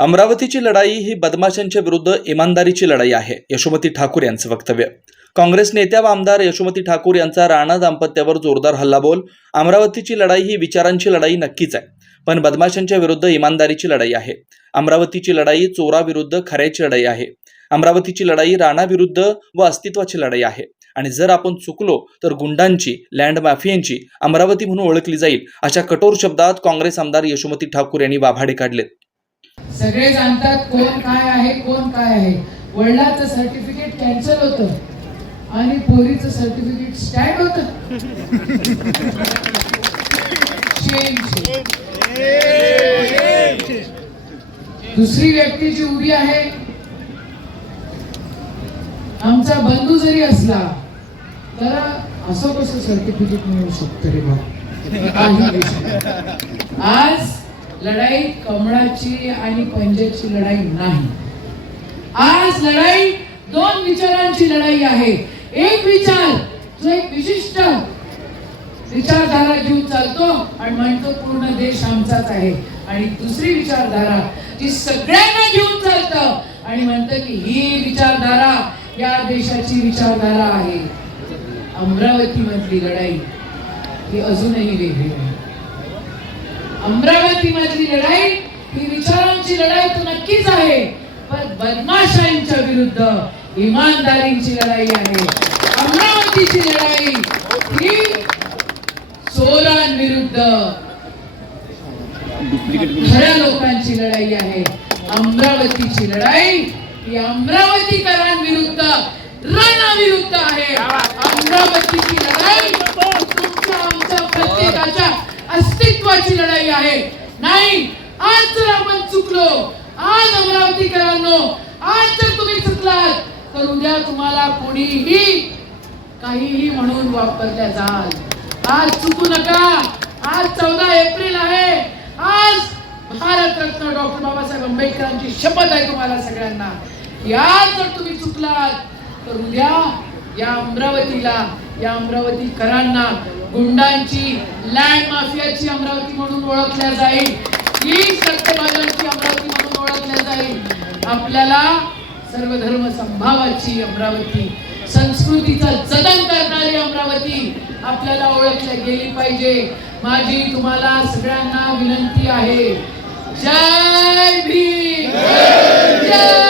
अमरावतीची लढाई ही बदमाशांच्या विरुद्ध इमानदारीची लढाई आहे यशोमती ठाकूर यांचं वक्तव्य. काँग्रेस नेत्या व आमदार यशोमती ठाकूर यांचा राणा दाम्पत्यावर जोरदार हल्लाबोल अमरावतीची लढाई ही विचारांची लढाई नक्कीच आहे पण बदमाशांच्या विरुद्ध इमानदारीची लढाई आहे. अमरावतीची लढाई चोराविरुद्ध खऱ्याची लढाई आहे. अमरावतीची लढाई राणाविरुद्ध व अस्तित्वाची लढाई आहे. आणि जर आपण चुकलो तर गुंडांची लँड माफियांची अमरावती म्हणून ओळखली जाईल अशा कठोर शब्दात काँग्रेस आमदार यशोमती ठाकूर यांनी वाभाडे काढलेत. सगळे जाणतात कोण काय आहे कोण काय आहे. वडिलाचं सर्टिफिकेट कॅन्सल होतं. आणि पोरीचं सर्टिफिकेट स्टँड होत. दुसरी व्यक्ती जी उभी आहे आमचा बंधू जरी असला तर असं कसं सर्टिफिकेट मिळू शकतं रे बाबा? आज लढाई कमळाची आणि पंजाची लढाई नाही. आज लढाई दोन विचारांची लढाई आहे. एक विचार जो एक विशिष्ट विचारधारा घेऊन चालतो आणि म्हणतो पूर्ण देश आमचाच आहे. आणि दुसरी विचारधारा जी सगळ्यांना घेऊन चालतं आणि म्हणतं की ही विचारधारा या देशाची विचारधारा आहे. अमरावती मधली लढाई ही अजूनही वेगळी आहे अमरावती मधली लढाई ही विचारांची लढाई तर नक्कीच आहे पण बदमाशांच्या विरुद्ध इमानदारींची लढाई आहे. अमरावतीची लढाई ही चोरांविरुद्ध खऱ्या लोकांची लढाई आहे. अमरावतीची लढाई ही अमरावतीकरांविरुद्ध राणाविरुद्ध आहे अमरावतीची लढाई तुमच्या आमच्या प्रत्येकाच्या अस्तित्वाची लढाई आहे. नाही आज जर आपण चुकलो आज अमरावतीकरांनो आज जर तुम्ही चुकलात तर उद्या तुम्हाला कोणीही काहीही म्हणून वापरल्या जाल. आज चुकू नका. आज चौदा एप्रिल आहे. आज भारतरत्न डॉक्टर बाबासाहेब आंबेडकरांची शपथ आहे तुम्हाला सगळ्यांना. की आज जर तुम्ही चुकलात तर उद्या या अमरावतीला या अमरावतीकरांना गुंडांची लँड माफियाची अमरावती म्हणून ओळखल्या जाईल. ही सत्यवादांची अमरावती म्हणून ओळखल्या जाईल. आपल्याला सर्व धर्म संभावाची अमरावती संस्कृतीचं जतन करणारी अमरावती आपल्याला ओळखल्या गेली पाहिजे. माझी तुम्हाला सगळ्यांना विनंती आहे. जय भीम! जय